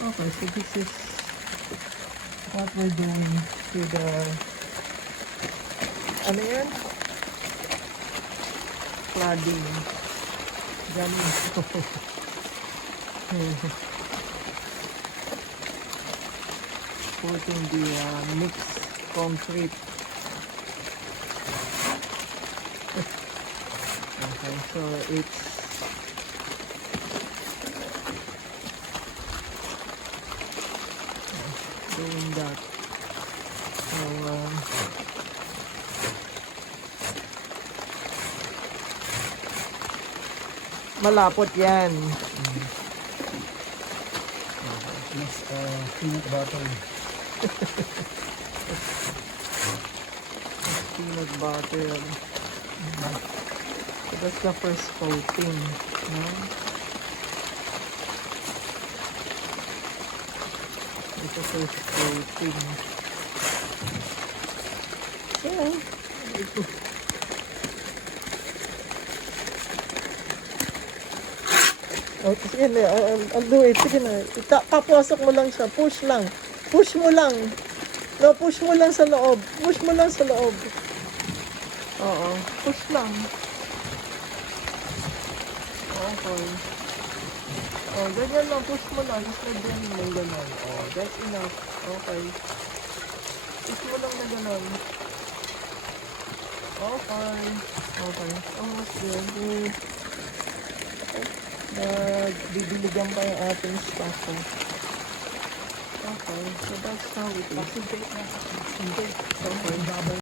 Okay, so this is what we're doing to the, ano yan? Cladding. Ganun. Putting the mixed concrete. Okay, so it's doing that. So malapot yan. Mas peanut butter. Peanut butter. So that's the first coating. No? It's the first coating. Yeah. Oh, sige na, I'll do it. Sige na. Papasok mo lang siya. Push lang. Push mo lang. No, push mo lang sa loob. Push mo lang sa loob. Oo. Push lang. Okay. Oh, ganyan lang. Push mo lang. Just na din mo lang ganun. Oh, that's enough. Okay. Push mo lang na ganun. Okay. Okay. Almost there. Bibiligan pa yung ating stock. Okay. So that's how it is. Hindi. Okay.